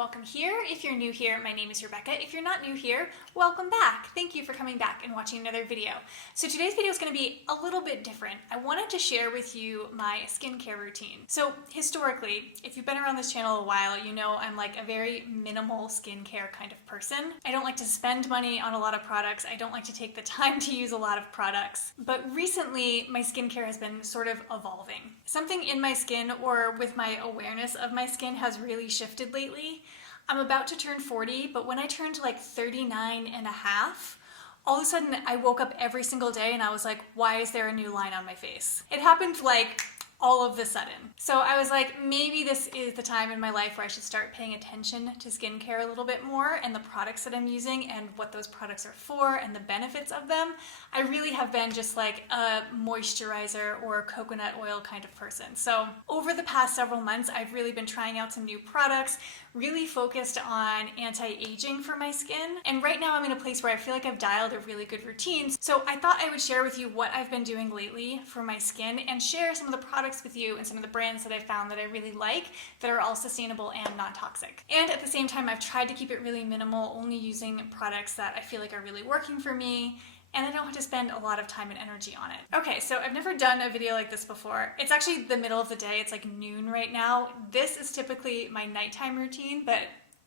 welcome here. If you're new here, my name is Rebecca. If you're not new here, welcome back. Thank you for coming back and watching another video. So today's video is going to be a little bit different. I wanted to share with you my skincare routine. So historically, if you've been around this channel a while, you know I'm like a very minimal skincare kind of person. I don't like to spend money on a lot of products. I don't like to take the time to use a lot of products. But recently, my skincare has been sort of evolving. Something in my skin or with my awareness of my skin has really shifted lately. I'm about to turn 40, but when I turned like 39 and a half, all of a sudden I woke up every single day and I was like, why is there a new line on my face? It happened like all of a sudden. So I was like, maybe this is the time in my life where I should start paying attention to skincare a little bit more and the products that I'm using and what those products are for and the benefits of them. I really have been just like a moisturizer or coconut oil kind of person. So over the past several months, I've really been trying out some new products, really focused on anti-aging for my skin. And right now I'm in a place where I feel like I've dialed a really good routine. So I thought I would share with you what I've been doing lately for my skin and share some of the products with you and some of the brands that I found that I really like that are all sustainable and non-toxic. And at the same time, I've tried to keep it really minimal, only using products that I feel like are really working for me and I don't have to spend a lot of time and energy on it. Okay, so I've never done a video like this before. It's actually the middle of the day. It's like noon right now. This is typically my nighttime routine, but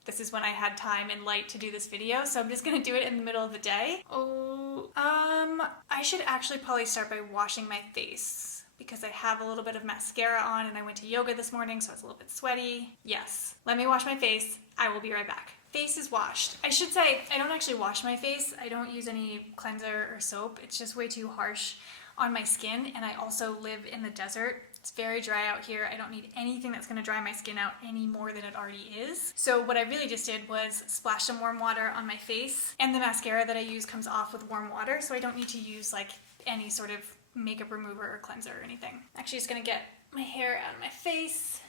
this is when I had time and light to do this video, so I'm just gonna do it in the middle of the day. I should actually probably start by washing my face because I have a little bit of mascara on and I went to yoga this morning, so it's a little bit sweaty. Yes, let me wash my face. I will be right back. Face is washed. I should say, I don't actually wash my face. I don't use any cleanser or soap. It's just way too harsh on my skin, and I also live in the desert. It's very dry out here. I don't need anything that's gonna dry my skin out any more than it already is. So what I really just did was splash some warm water on my face, and the mascara that I use comes off with warm water, so I don't need to use like any sort of makeup remover or cleanser or anything. Actually just gonna get my hair out of my face.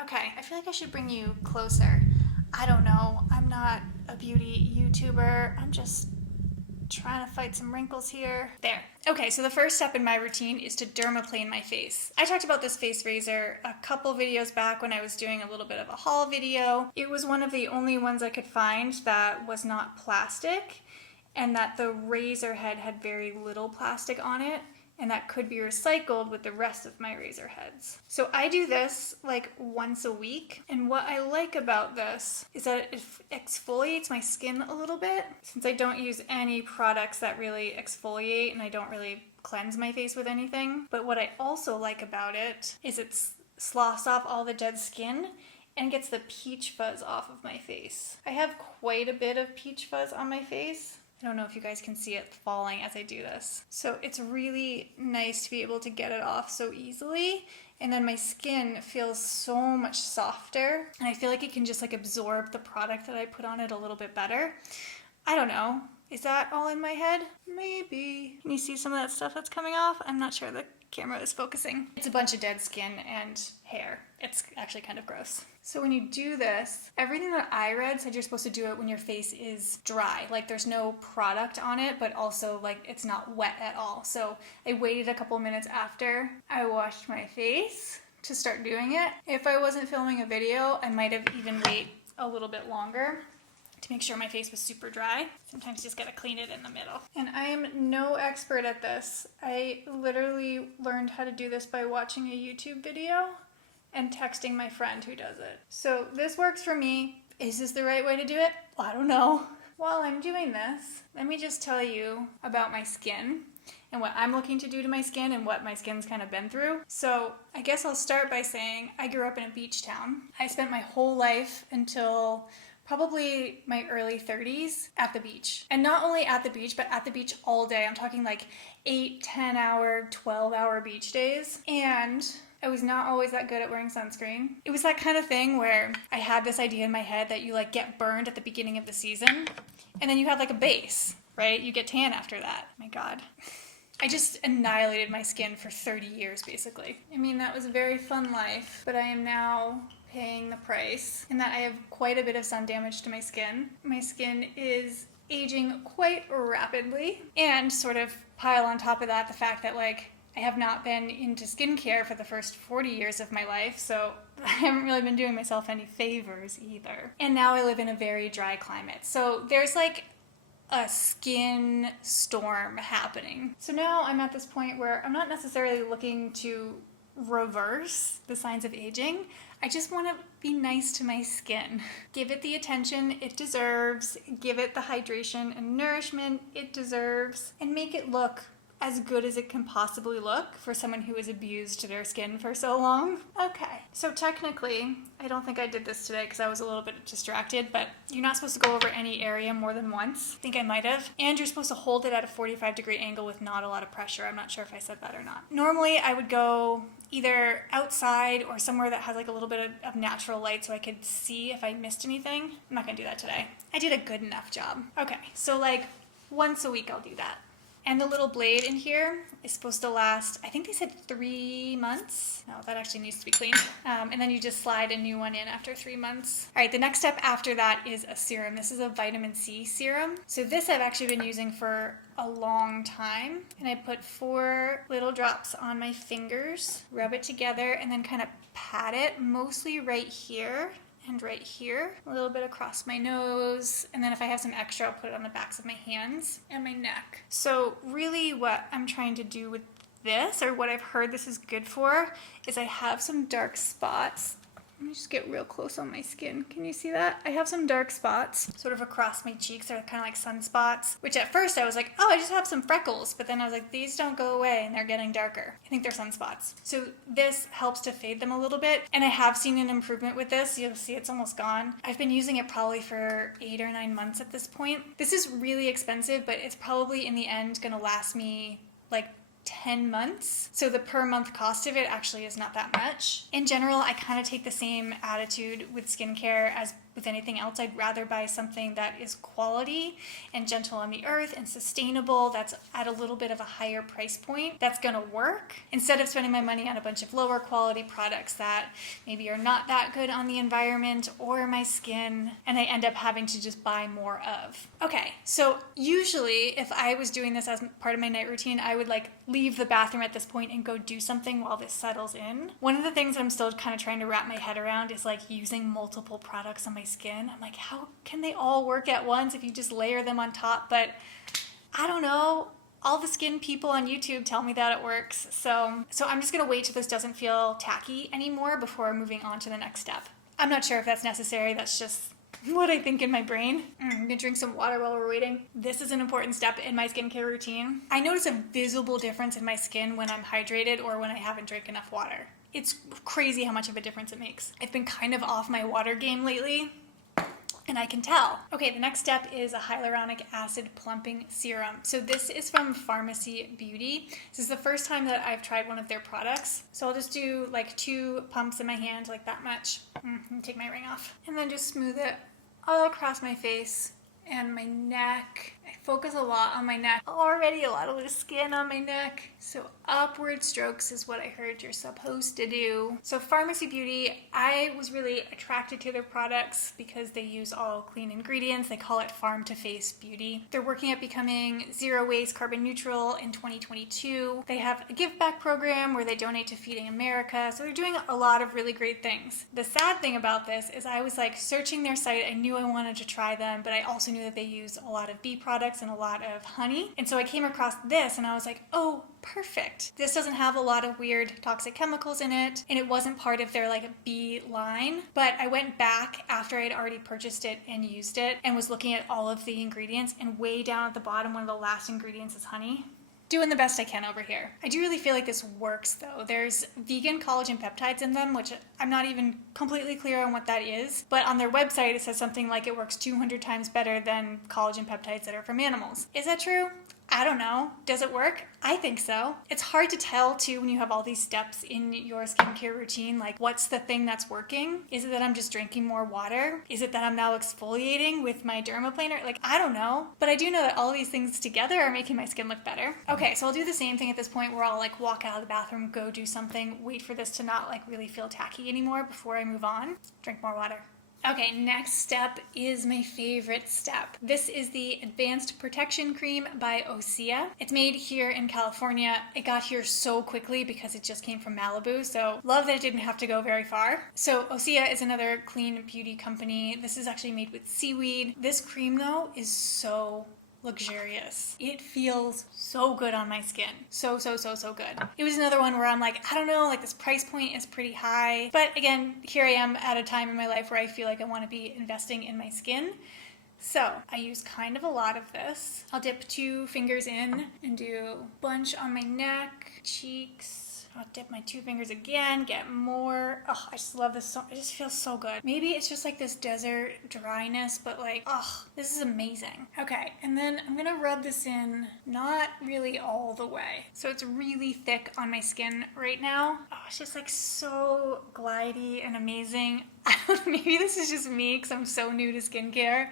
Okay, I feel like I should bring you closer. I don't know, I'm not a beauty YouTuber. I'm just trying to fight some wrinkles here. There. Okay, so the first step in my routine is to dermaplane my face. I talked about this face razor a couple videos back when I was doing a little bit of a haul video. It was one of the only ones I could find that was not plastic and that the razor head had very little plastic on it, and that could be recycled with the rest of my razor heads. So I do this like once a week, and what I like about this is that it exfoliates my skin a little bit, since I don't use any products that really exfoliate and I don't really cleanse my face with anything. But what I also like about it is it sloughs off all the dead skin and gets the peach fuzz off of my face. I have quite a bit of peach fuzz on my face. I don't know if you guys can see it falling as I do this. So it's really nice to be able to get it off so easily. And then my skin feels so much softer. And I feel like it can just like absorb the product that I put on it a little bit better. I don't know. Is that all in my head? Maybe. Can you see some of that stuff that's coming off? I'm not sure the camera is focusing. It's a bunch of dead skin and hair. It's actually kind of gross. So when you do this, everything that I read said you're supposed to do it when your face is dry. Like there's no product on it, but also like it's not wet at all. So I waited a couple minutes after I washed my face to start doing it. If I wasn't filming a video, I might have even waited a little bit longer to make sure my face was super dry. Sometimes you just gotta clean it in the middle. And I am no expert at this. I literally learned how to do this by watching a YouTube video and texting my friend who does it. So this works for me. Is this the right way to do it? I don't know. While I'm doing this, let me just tell you about my skin and what I'm looking to do to my skin and what my skin's kind of been through. So I guess I'll start by saying I grew up in a beach town. I spent my whole life until probably my early 30s at the beach. And not only at the beach, but at the beach all day. I'm talking like 8, 10-hour, 12-hour beach days. And I was not always that good at wearing sunscreen. It was that kind of thing where I had this idea in my head that you like get burned at the beginning of the season and then you have like a base, right? You get tan after that. My God. I just annihilated my skin for 30 years basically. I mean, that was a very fun life, but I am now paying the price in that I have quite a bit of sun damage to my skin. My skin is aging quite rapidly, and sort of pile on top of that the fact that like I have not been into skincare for the first 40 years of my life, so I haven't really been doing myself any favors either. And now I live in a very dry climate, so there's like a skin storm happening. So now I'm at this point where I'm not necessarily looking to reverse the signs of aging. I just want to be nice to my skin. Give it the attention it deserves, give it the hydration and nourishment it deserves, and make it look as good as it can possibly look for someone who has abused their skin for so long. Okay, so technically, I don't think I did this today because I was a little bit distracted, but you're not supposed to go over any area more than once. I think I might have. And you're supposed to hold it at a 45-degree angle with not a lot of pressure. I'm not sure if I said that or not. Normally, I would go either outside or somewhere that has like a little bit of natural light so I could see if I missed anything. I'm not gonna do that today. I did a good enough job. Okay, so like once a week I'll do that. And the little blade in here is supposed to last, I think they said 3 months. No, that actually needs to be cleaned. And then you just slide a new one in after 3 months. All right, the next step after that is a serum. This is a vitamin C serum. So this I've actually been using for a long time. And I put 4 little drops on my fingers, rub it together, and then kind of pat it mostly right here. And right here, a little bit across my nose, and then if I have some extra, I'll put it on the backs of my hands and my neck. So really what I'm trying to do with this, or what I've heard this is good for, is I have some dark spots. Let me just get real close on my skin. Can you see that? I have some dark spots sort of across my cheeks. They're kind of like sunspots, which at first I was like, oh, I just have some freckles. But then I was like, these don't go away and they're getting darker. I think they're sunspots. So this helps to fade them a little bit. And I have seen an improvement with this. You'll see it's almost gone. I've been using it probably for 8 or 9 months at this point. This is really expensive, but it's probably in the end going to last me like 10 months. So the per month cost of it actually is not that much. In general, I kind of take the same attitude with skincare as with anything else. I'd rather buy something that is quality and gentle on the earth and sustainable, that's at a little bit of a higher price point, that's gonna work, instead of spending my money on a bunch of lower quality products that maybe are not that good on the environment or my skin, and I end up having to just buy more of. Okay, so usually if I was doing this as part of my night routine, I would like leave the bathroom at this point and go do something while this settles in. One of the things I'm still kind of trying to wrap my head around is like using multiple products on my skin. I'm like, how can they all work at once if you just layer them on top? But I don't know. All the skin people on YouTube tell me that it works. So I'm just gonna wait till this doesn't feel tacky anymore before moving on to the next step. I'm not sure if that's necessary. That's just what I think in my brain. I'm gonna drink some water while we're waiting. This is an important step in my skincare routine. I notice a visible difference in my skin when I'm hydrated or when I haven't drank enough water. It's crazy how much of a difference it makes. I've been kind of off my water game lately, and I can tell. Okay, the next step is a hyaluronic acid plumping serum. So this is from Farmacy Beauty. This is the first time that I've tried one of their products. So I'll just do like 2 pumps in my hand, like that much. And take my ring off. And then just smooth it all across my face and my neck. I focus a lot on my neck. Already a lot of loose skin on my neck. So upward strokes is what I heard you're supposed to do. So Farmacy Beauty, I was really attracted to their products because they use all clean ingredients. They call it farm to face beauty. They're working at becoming zero waste carbon neutral in 2022. They have a give back program where they donate to Feeding America. So they're doing a lot of really great things. The sad thing about this is I was like searching their site. I knew I wanted to try them, but I also knew that they use a lot of bee products and a lot of honey. And so I came across this and I was like, oh, perfect. This doesn't have a lot of weird toxic chemicals in it, and it wasn't part of their like bee line. But I went back after I'd already purchased it and used it and was looking at all of the ingredients, and way down at the bottom, one of the last ingredients is honey. Doing the best I can over here. I do really feel like this works though. There's vegan collagen peptides in them, which I'm not even completely clear on what that is, but on their website it says something like it works 200 times better than collagen peptides that are from animals. Is that true? I don't know. Does it work? I think so. It's hard to tell too when you have all these steps in your skincare routine, like what's the thing that's working? Is it that I'm just drinking more water? Is it that I'm now exfoliating with my Dermaplane? Like, I don't know. But I do know that all these things together are making my skin look better. Okay, so I'll do the same thing at this point where I'll like walk out of the bathroom, go do something, wait for this to not like really feel tacky anymore before I move on. Drink more water. Okay, next step is my favorite step. This is the Advanced Protection Cream by Osea. It's made here in California. It got here so quickly because it just came from Malibu, so love that it didn't have to go very far. So Osea is another clean beauty company. This is actually made with seaweed. This cream though is so luxurious. It feels so good on my skin. So good. It was another one where I'm like, I don't know, like this price point is pretty high. But again, here I am at a time in my life where I feel like I want to be investing in my skin. So I use kind of a lot of this. I'll dip 2 fingers in and do a bunch on my neck, cheeks. I'll dip my 2 fingers again, get more. Oh, I just love this so, it just feels so good. Maybe it's just like this desert dryness, but like, oh, this is amazing. Okay, and then I'm gonna rub this in, not really all the way. So it's really thick on my skin right now. Oh, it's just like so glidey and amazing. Maybe this is just me because I'm so new to skincare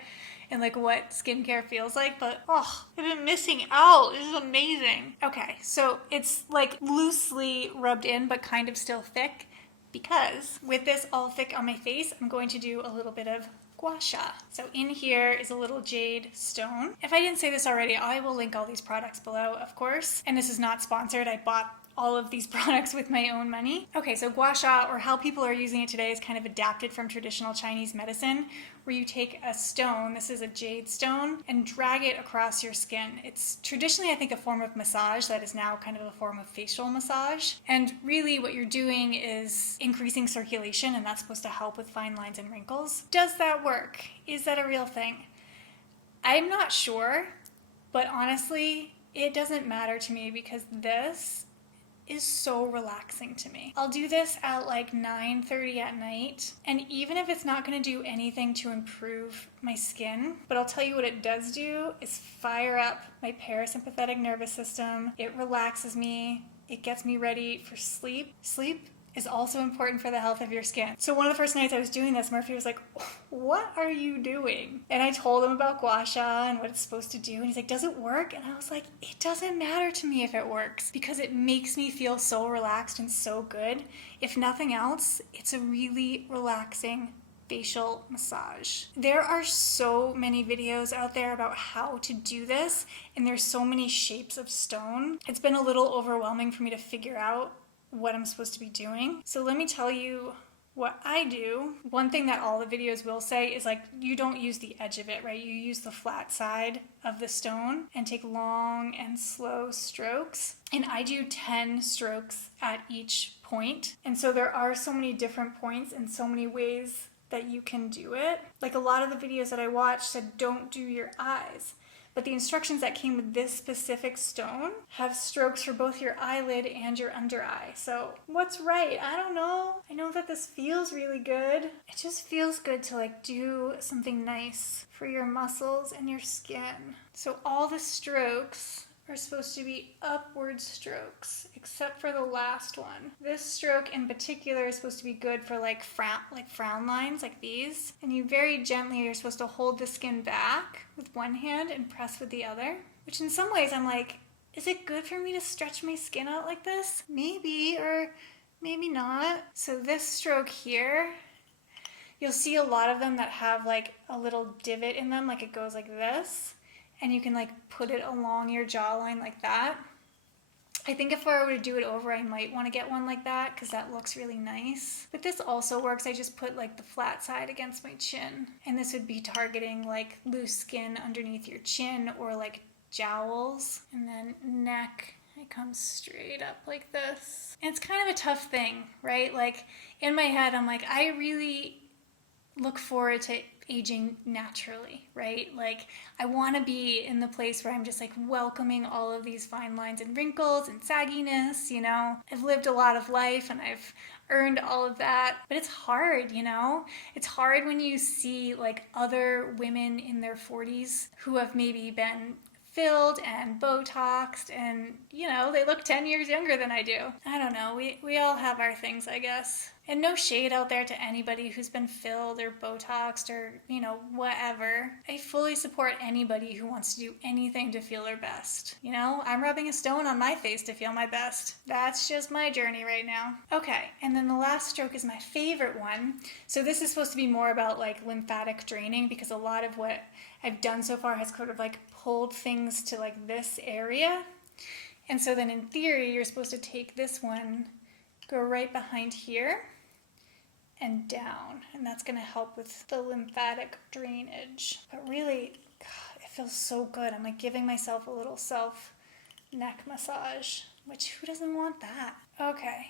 and like what skincare feels like, but oh, I've been missing out. This is amazing. Okay, so it's like loosely rubbed in, but kind of still thick, because with this all thick on my face, I'm going to do a little bit of gua sha. So in here is a little jade stone. If I didn't say this already, I will link all these products below, of course. And this is not sponsored. I bought all of these products with my own money. Okay, so gua sha, or how people are using it today, is kind of adapted from traditional Chinese medicine, where you take a stone, this is a jade stone, and drag it across your skin. It's traditionally, I think, a form of massage that is now kind of a form of facial massage. And really what you're doing is increasing circulation, and that's supposed to help with fine lines and wrinkles. Does that work? Is that a real thing? I'm not sure, but honestly, it doesn't matter to me because this is so relaxing to me. I'll do this at like 9:30 at night, and even if it's not going to do anything to improve my skin, but I'll tell you what it does do is fire up my parasympathetic nervous system. It relaxes me. It gets me ready for sleep. Sleep is also important for the health of your skin. So one of the first nights I was doing this, Murphy was like, what are you doing? And I told him about gua sha and what it's supposed to do. And he's like, does it work? And I was like, it doesn't matter to me if it works, because it makes me feel so relaxed and so good. If nothing else, it's a really relaxing facial massage. There are so many videos out there about how to do this, and there's so many shapes of stone. It's been a little overwhelming for me to figure out what I'm supposed to be doing. So let me tell you what I do. One thing that all the videos will say is like, you don't use the edge of it, right? You use the flat side of the stone and take long and slow strokes. And I do 10 strokes at each point. And so there are so many different points and so many ways that you can do it. Like a lot of the videos that I watched said, don't do your eyes. But the instructions that came with this specific stone have strokes for both your eyelid and your under eye. So what's right? I don't know. I know that this feels really good. It just feels good to like do something nice for your muscles and your skin. So all the strokes are supposed to be upward strokes, except for the last one. This stroke in particular is supposed to be good for like frown lines like these. And you very gently are supposed to hold the skin back with one hand and press with the other, which in some ways I'm like, is it good for me to stretch my skin out like this? Maybe, or maybe not. So this stroke here, you'll see a lot of them that have like a little divot in them, like it goes like this. And you can like put it along your jawline like that. I think if I were to do it over, I might want to get one like that because that looks really nice. But this also works. I just put like the flat side against my chin. And this would be targeting like loose skin underneath your chin or like jowls. And then neck, it comes straight up like this. And it's kind of a tough thing, right? Like in my head, I'm like, I really look forward to aging naturally, right? Like I want to be in the place where I'm just like welcoming all of these fine lines and wrinkles and sagginess, you know. I've lived a lot of life and I've earned all of that, but it's hard, you know. It's hard when you see like other women in their 40s who have maybe been filled and Botoxed and, you know, they look 10 years younger than I do. I don't know. We all have our things, I guess. And no shade out there to anybody who's been filled or Botoxed or, you know, whatever. I fully support anybody who wants to do anything to feel their best. You know, I'm rubbing a stone on my face to feel my best. That's just my journey right now. Okay, and then the last stroke is my favorite one. So this is supposed to be more about like lymphatic draining, because a lot of what I've done so far has sort of like pulled things to like this area. And so then in theory, you're supposed to take this one, go right behind here and down, and that's going to help with the lymphatic drainage. But really, God, it feels so good. I'm like giving myself a little self neck massage, which who doesn't want that? Okay.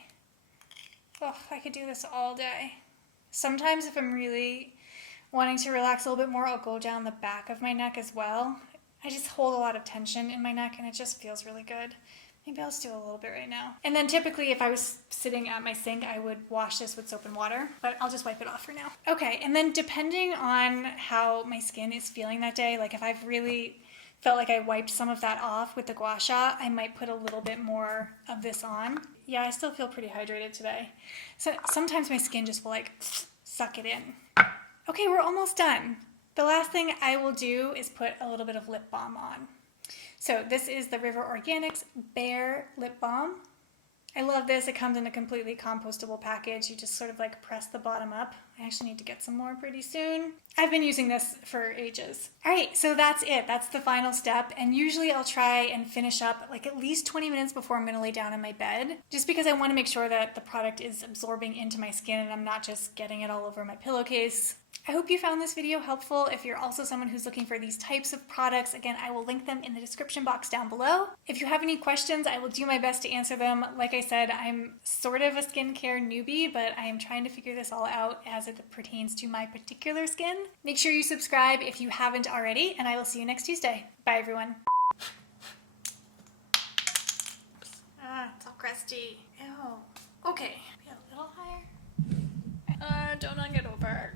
Oh, I could do this all day. Sometimes if I'm really wanting to relax a little bit more, I'll go down the back of my neck as well. I just hold a lot of tension in my neck and it just feels really good. Maybe I'll just do a little bit right now. And then typically if I was sitting at my sink, I would wash this with soap and water, but I'll just wipe it off for now. Okay, and then depending on how my skin is feeling that day, like if I've really felt like I wiped some of that off with the gua sha, I might put a little bit more of this on. Yeah, I still feel pretty hydrated today. So sometimes my skin just will like suck it in. Okay, we're almost done. The last thing I will do is put a little bit of lip balm on. So this is the River Organics Bare Lip Balm. I love this. It comes in a completely compostable package. You just sort of like press the bottom up. I actually need to get some more pretty soon. I've been using this for ages. All right, so that's it. That's the final step. And usually I'll try and finish up like at least 20 minutes before I'm going to lay down in my bed, just because I want to make sure that the product is absorbing into my skin and I'm not just getting it all over my pillowcase. I hope you found this video helpful. If you're also someone who's looking for these types of products, again, I will link them in the description box down below. If you have any questions, I will do my best to answer them. Like I said, I'm sort of a skincare newbie, but I am trying to figure this all out as it pertains to my particular skin. Make sure you subscribe if you haven't already, and I will see you next Tuesday. Bye, everyone. It's all crusty. Ew. Okay, be a little higher. Don't knock it over.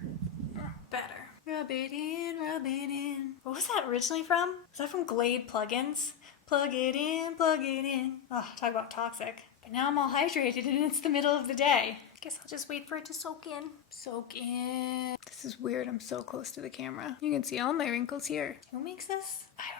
Better. Rub it in, rub it in. What was that originally from? Was that from Glade plugins? Plug it in, plug it in. Oh, talk about toxic. But now I'm all hydrated and it's the middle of the day. Guess I'll just wait for it to soak in. Soak in. This is weird. I'm so close to the camera. You can see all my wrinkles here. Who makes this? I don't know.